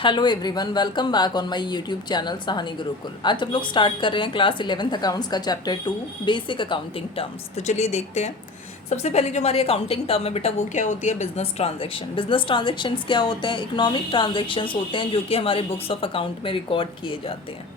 Hello everyone, welcome back on my YouTube channel Sahani Gurukul. आज हम लोग स्टार्ट कर रहे हैं क्लास 11th अकाउंट्स का चैप्टर 2 बेसिक अकाउंटिंग टर्म्स। तो चलिए देखते हैं। सबसे पहले जो हमारी अकाउंटिंग टर्म है बेटा वो क्या होती है? Business transaction. बिजनेस ट्रांजैक्शंस क्या होते हैं? इकोनॉमिक ट्रांजैक्शंस होते हैं जो कि हमारे बुक्स ऑफ अकाउंट में रिकॉर्ड किए जाते हैं।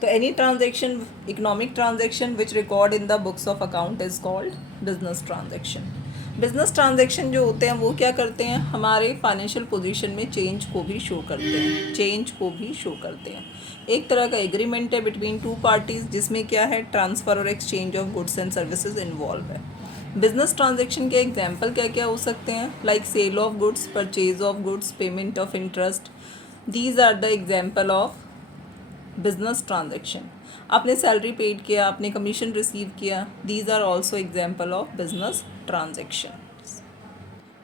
तो any transaction, economic transaction which record in the books of account is called business transaction. Business transaction जो होते हैं वो क्या करते हैं? हमारे फाइनेंशियल पोजीशन में चेंज को भी शो करते हैं, चेंज को भी शो करते हैं। एक तरह का एग्रीमेंट है बिटवीन टू पार्टीज जिसमें क्या है? ट्रांसफ़र और exchange of goods and services involve है। बिजनेस ट्रांजैक्शन के एग्जाम्पल क्या क्या हो सकते हैं? Like sale of goods, purchase of goods, payment of interest. These are the example of business transaction. आपने सैलरी पेड किया, आपने कमीशन रिसीव किया, these are also example of business transaction.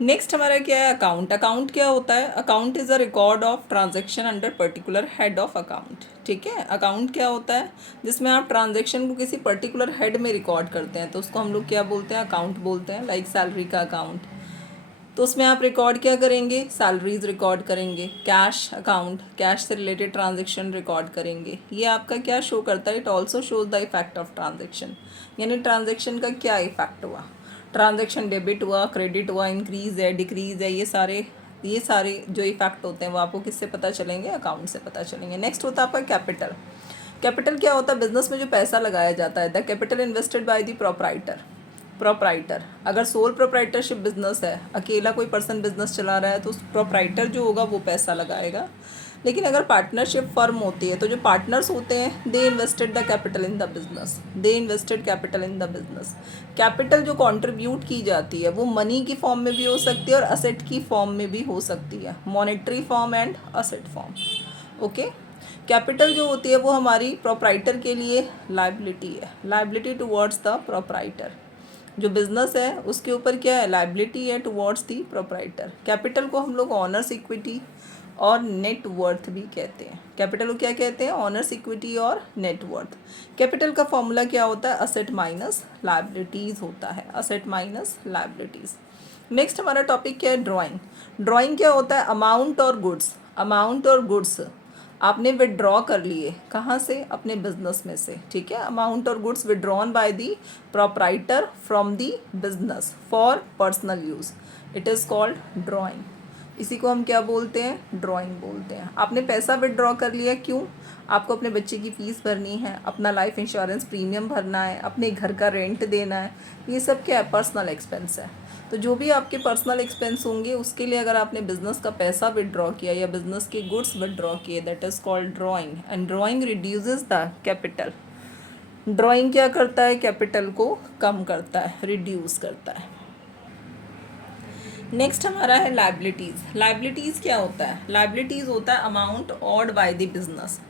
Next हमारा क्या है? अकाउंट। अकाउंट क्या होता है? Account is a record of transaction under particular head of account. ठीक है, अकाउंट क्या होता है? जिसमें आप ट्रांजैक्शन को किसी पर्टिकुलर हेड में रिकॉर्ड करते हैं तो उसको हम लोग क्या बोलते हैं? अकाउंट बोलते हैं। लाइक सैलरी का अकाउंट, तो उसमें आप रिकॉर्ड क्या करेंगे? सैलरीज रिकॉर्ड करेंगे। कैश अकाउंट, कैश से रिलेटेड ट्रांजैक्शन रिकॉर्ड करेंगे। ये आपका क्या शो करता है? It also shows the effect of transaction, यानी ट्रांजैक्शन का क्या इफेक्ट हुआ। ट्रांजैक्शन डेबिट हुआ, क्रेडिट हुआ, इंक्रीज है, डिक्रीज है, ये सारे जो इफेक्ट होते हैं वो आपको किससे पता चलेंगे? अकाउंट से पता चलेंगे। नेक्स्ट होता है आपका कैपिटल। कैपिटल क्या होता है? बिजनेस में जो पैसा लगाया जाता है। The capital invested by the proprietor. अगर सोल प्रोप्राइटरशिप बिजनेस है, अकेला कोई पर्सन बिजनेस चला रहा है तो उस प्रोप्राइटर जो होगा वो पैसा लगाएगा। लेकिन अगर पार्टनरशिप फर्म होती है तो जो पार्टनर्स होते हैं दे invested the capital in the business, they invested capital in the business. Capital जो कंट्रीब्यूट की जाती है वो मनी की फॉर्म में भी हो सकती है और असेट की फॉर्म में भी हो सकती है, monetary form and asset form. Okay, capital जो होती है वो हमारी प्रोप्राइटर के लिए लाइबिलिटी है, लाइबिलिटी टुवर्ड्स द प्रोप्राइटर। जो बिजनेस है उसके ऊपर क्या है? लाइबिलिटी है टुवर्ड्स दी प्रोप्राइटर। कैपिटल को हम लोग ऑनर्स इक्विटी और नेट वर्थ भी कहते हैं। कैपिटल को क्या कहते हैं? ऑनर्स इक्विटी और नेट वर्थ। कैपिटल का फॉर्मूला क्या होता है? असेट माइनस लाइबिलिटीज़ होता है, असेट माइनस लाइबिलिटीज़। नेक्स्ट हमारा टॉपिक क्या है? ड्राइंग। ड्राइंग क्या होता है? अमाउंट और गुड्स, अमाउंट और गुड्स आपने विड्रॉ कर लिए, कहाँ से? अपने बिजनेस में से। ठीक है, अमाउंट और goods withdrawn by the proprietor from the business for personal use, it is called drawing. इसी को हम क्या बोलते हैं? ड्राइंग बोलते हैं। आपने पैसा विड्रॉ कर लिया, क्यों? आपको अपने बच्चे की फ़ीस भरनी है, अपना लाइफ इंश्योरेंस प्रीमियम भरना है, अपने घर का रेंट देना है, ये सब क्या है? पर्सनल एक्सपेंस है। तो जो भी आपके पर्सनल एक्सपेंस होंगे उसके लिए अगर आपने बिजनेस का पैसा विड्रॉ किया या बिजनेस के गुड्स विड्रॉ किए, that is called drawing. And drawing reduces the capital. Drawing क्या करता है? कैपिटल को कम करता है, रिड्यूस करता है। नेक्स्ट हमारा है लाइबिलिटीज़। लाइबिलिटीज़ क्या होता है? लाइबिलिटीज़ होता है amount odd by the business.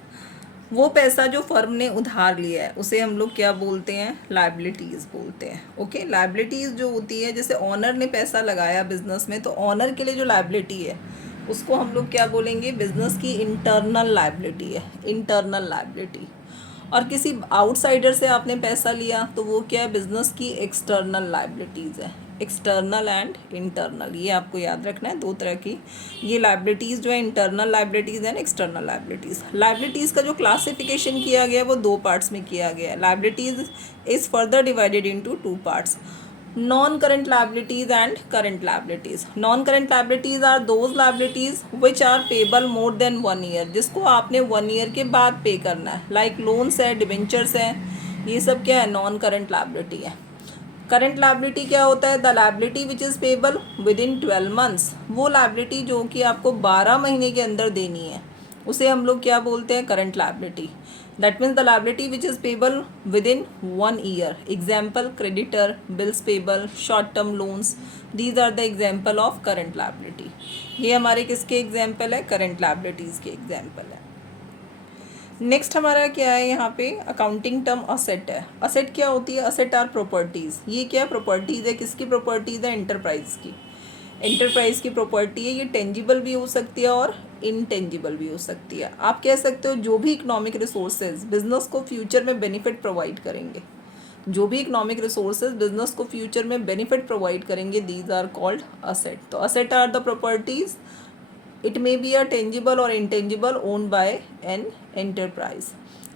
वो पैसा जो फर्म ने उधार लिया है उसे हम लोग क्या बोलते हैं? लाइबिलिटीज़ बोलते हैं। ओके, लाइबिलिटीज़ जो होती है, जैसे ऑनर ने पैसा लगाया बिजनेस में तो ऑनर के लिए जो लाइबिलिटी है उसको हम लोग क्या बोलेंगे? बिजनेस की इंटरनल लाइबिलिटी है, इंटरनल लाइबिलिटी। और किसी आउटसाइडर से आपने पैसा लिया तो वो क्या है? बिजनेस की एक्सटर्नल लाइबिलिटीज़ है, एक्सटर्नल एंड इंटरनल। ये आपको याद रखना है, दो तरह की ये लाइबिलिटीज़ जो है, internal liabilities and external liabilities. Liabilities का जो क्लासिफिकेशन किया गया है वो दो पार्ट्स में किया गया है। Liabilities is further divided into two parts, non current liabilities and current liabilities. Non current liabilities are those liabilities which are payable more than 1 year, जिसको आपने 1 ईयर के बाद पे करना है। लाइक लोन्स है, डिबेंचर्स हैं, ये सब क्या है? नॉन करेंट लाइबिलिटी है। करंट लाइबिलिटी क्या होता है? The liability which is payable with in 12 months. वो लाइबिलिटी जो कि आपको 12 महीने के अंदर देनी है उसे हम लोग क्या बोलते हैं? Current liability. That means the liability which is payable within 1 year. Example creditor, bills payable, short term loans, these are the example of current liability. ये हमारे किसके एग्जाम्पल है? करंट लाइबिलिटीज़ के एग्जाम्पल है। नेक्स्ट हमारा क्या है? यहाँ पे अकाउंटिंग टर्म असेट है। असेट क्या होती है? Asset are properties. ये क्या प्रॉपर्टीज़ है? किसकी प्रॉपर्टीज़ है? एंटरप्राइज की। एंटरप्राइज की प्रॉपर्टी है। ये टेंजिबल भी हो सकती है और इनटेंजिबल भी हो सकती है। आप कह सकते हो जो भी इकोनॉमिक रिसोर्सेज बिजनेस को फ्यूचर में बेनिफिट प्रोवाइड करेंगे, जो भी इकोनॉमिक रिसोर्सेज बिजनेस को फ्यूचर में बेनिफिट प्रोवाइड करेंगे, दीज आर कॉल्ड असेट। तो asset are the properties it may be a tangible और intangible owned by an enterprise.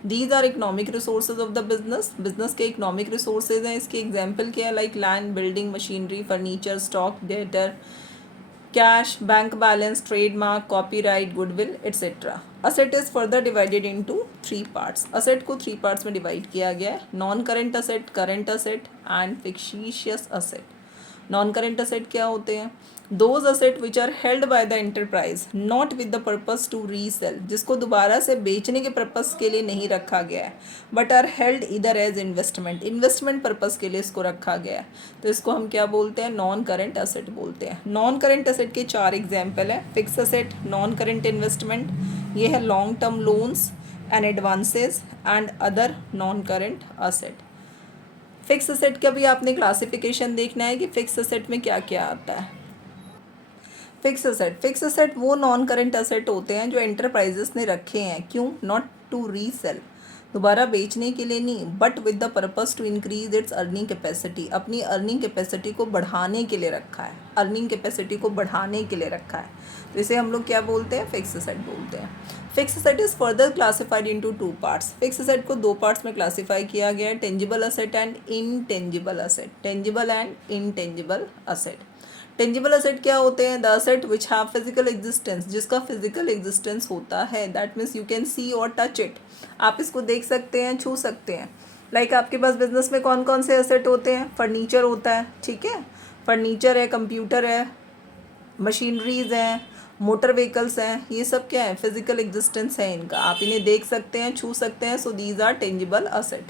These are economic resources of the business. Business के economic resources हैं। इसके example क्या है? Like land, building, machinery, furniture, stock, debtor, cash, bank balance, trademark, copyright, goodwill, etcetera. Asset is further divided into 3 parts. Asset को 3 parts में divide किया गया है, non current asset, current asset and fictitious asset. Non current asset क्या होते हैं? Those asset which are held by the enterprise not with the purpose to resale, जिसको दोबारा से बेचने के पर्पज के लिए नहीं रखा गया है, बट आर हेल्ड इधर एज इन्वेस्टमेंट, इन्वेस्टमेंट पर्पज के लिए इसको रखा गया है, तो इसको हम क्या बोलते हैं? नॉन करेंट असेट बोलते हैं। नॉन करेंट असेट के 4 एग्जाम्पल है। Fix asset, non current investment, ये है long term loans and advances and other non current asset. Fix asset का भी आपने क्लासिफिकेशन देखना है कि फिक्स असेट में क्या क्या आता है। फिक्स असेट वो नॉन करेंट असेट होते हैं जो एंटरप्राइजेस ने रखे हैं। क्यों? नॉट टू रीसेल, दोबारा बेचने के लिए नहीं, but with the purpose to increase its earning capacity, अपनी अर्निंग कैपेसिटी को बढ़ाने के लिए रखा है, अर्निंग कैपेसिटी को बढ़ाने के लिए रखा है, तो इसे हम लोग क्या बोलते हैं? फिक्स असेट बोलते हैं। Fix asset is further classified into 2 parts. Fix asset को 2 पार्ट्स में क्लासीफाई किया गया है, tangible asset and intangible asset. Tangible and intangible asset. Tangible asset क्या होते हैं? The asset which have physical existence, जिसका फिजिकल एग्जिस्टेंस होता है, that means you can see और टच इट, आप इसको देख सकते हैं, छू सकते हैं। लाइक आपके पास बिजनेस में कौन कौन से असेट होते हैं? फर्नीचर होता है, ठीक है, फर्नीचर है, कंप्यूटर है, मशीनरीज हैं, मोटर व्हीकल्स हैं, ये सब क्या है? फिजिकल एग्जिस्टेंस है इनका, आप इन्हें देख सकते हैं, छू सकते हैं, so these are tangible asset.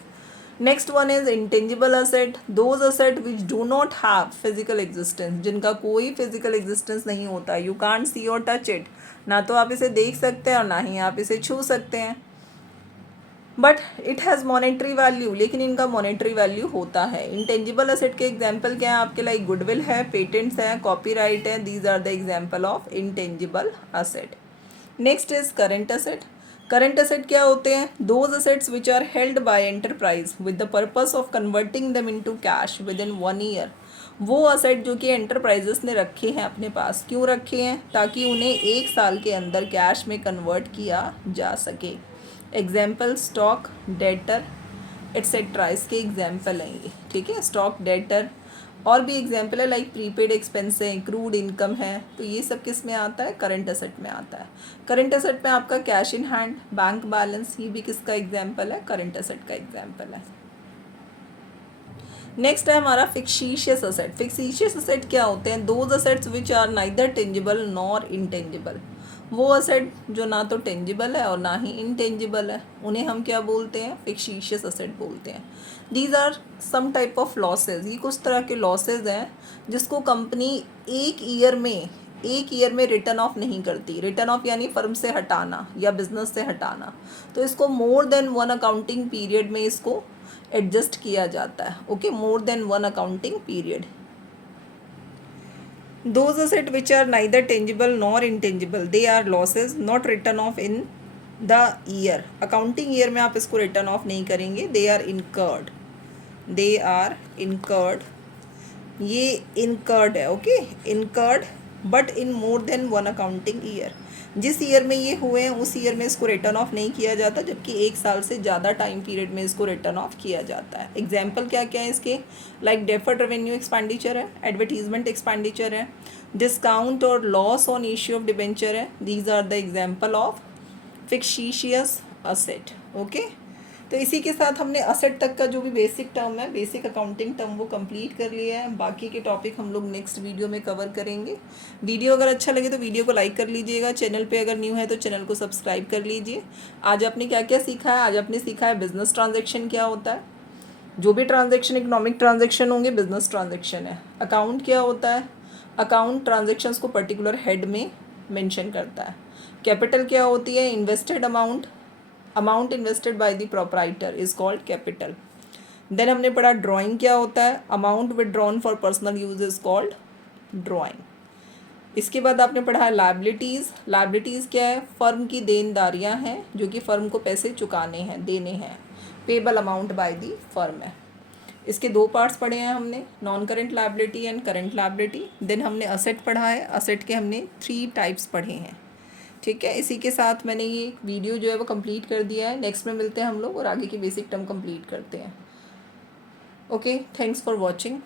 Next one is intangible asset, those asset which do not have physical existence, जिनका कोई फिजिकल एग्जिस्टेंस नहीं होता, यू कांट सी और टच इट, ना तो आप इसे देख सकते हैं और ना ही आप इसे छू सकते हैं, but it has monetary value, लेकिन इनका मॉनेटरी वैल्यू होता है। इंटेंजिबल असेट के एग्जाम्पल क्या है आपके? लाइक गुडविल है, पेटेंट्स है, कॉपीराइट है, these are the example of intangible asset. Next is current asset. Current asset क्या होते हैं? Those assets which are held by enterprise with the purpose of converting them into cash within 1 year. वो asset जो कि enterprises ने रखे हैं अपने पास, क्यों रखे हैं? ताकि उन्हें 1 साल के अंदर कैश में कन्वर्ट किया जा सके। एग्जाम्पल स्टॉक, डेटर, एट्सेट्रा, इसके एग्जाम्पल हैं ये, ठीक है। स्टॉक, डेटर, और भी एग्जाम्पल है लाइक प्रीपेड एक्सपेंस है, क्रूड इनकम है, तो ये सब किस में आता है? करंट असेट में आता है। करंट असेट में आपका cash in hand, bank balance, ये भी किसका एग्जाम्पल है? करंट असेट का एग्जाम्पल है। नेक्स्ट है हमारा फिक्टिशियस असेट। फिक्टिशियस असेट क्या होते हैं? Those assets which are neither tangible nor intangible. वो असेट जो ना तो टेंजिबल है और ना ही इनटेंजिबल है, उन्हें हम क्या बोलते हैं? फिक्टिशियस असेट बोलते हैं। These are some type of losses, ये कुछ तरह के लॉसेज हैं जिसको कंपनी एक ईयर में रिटर्न ऑफ नहीं करती। रिटर्न ऑफ यानी फर्म से हटाना या बिजनेस से हटाना, तो इसको मोर देन 1 अकाउंटिंग पीरियड में इसको एडजस्ट किया जाता है। Okay, more than 1 accounting period. Those assets which are neither tangible nor intangible, they are losses not written off in the year. Accounting year में आप इसको written off नहीं करेंगे, they are incurred. They are incurred. ये incurred है, okay? Incurred but in more than 1 accounting year. जिस year में ये हुए हैं उस ईयर में इसको रिटर्न ऑफ नहीं किया जाता, जबकि 1 साल से ज़्यादा टाइम पीरियड में इसको रिटर्न ऑफ किया जाता है। एग्जाम्पल क्या क्या है इसके? लाइक डेफर्ड रेवेन्यू एक्सपेंडिचर है, एडवर्टीजमेंट एक्सपेंडिचर है, डिस्काउंट और loss on issue of debenture है। These are the example of fictitious asset. Okay, तो इसी के साथ हमने असेट तक का जो भी बेसिक टर्म है, बेसिक अकाउंटिंग टर्म, वो कंप्लीट कर लिया है। बाकी के टॉपिक हम लोग नेक्स्ट वीडियो में कवर करेंगे। वीडियो अगर अच्छा लगे तो वीडियो को लाइक कर लीजिएगा, चैनल पे अगर न्यू है तो चैनल को सब्सक्राइब कर लीजिए। आज आपने क्या क्या सीखा है? आज आपने सीखा है बिजनेस ट्रांजेक्शन क्या होता है। जो भी ट्रांजेक्शन इकोनॉमिक ट्रांजेक्शन होंगे बिजनेस ट्रांजेक्शन है। अकाउंट क्या होता है? अकाउंट ट्रांजेक्शन्स को पर्टिकुलर हेड में मेंशन करता है। कैपिटल क्या होती है? Invested amount, amount invested by the proprietor is called capital. Then हमने पढ़ा ड्राइंग क्या होता है? Amount withdrawn for personal use is called drawing. इसके बाद आपने पढ़ा है लायबिलिटीज़। लायबिलिटीज़ क्या है? फर्म की देनदारियां हैं जो कि फर्म को पैसे चुकाने हैं, देने हैं, payable amount by the firm है। इसके 2 पार्ट्स पढ़े हैं हमने, non current liability and current liability. Then हमने असेट पढ़ा है, असेट के हमने 3 टाइप्स पढ़े हैं। ठीक है, इसी के साथ मैंने ये वीडियो जो है वो कंप्लीट कर दिया है। नेक्स्ट में मिलते हैं हम लोग और आगे की बेसिक टर्म कंप्लीट करते हैं। Okay, thanks for watching.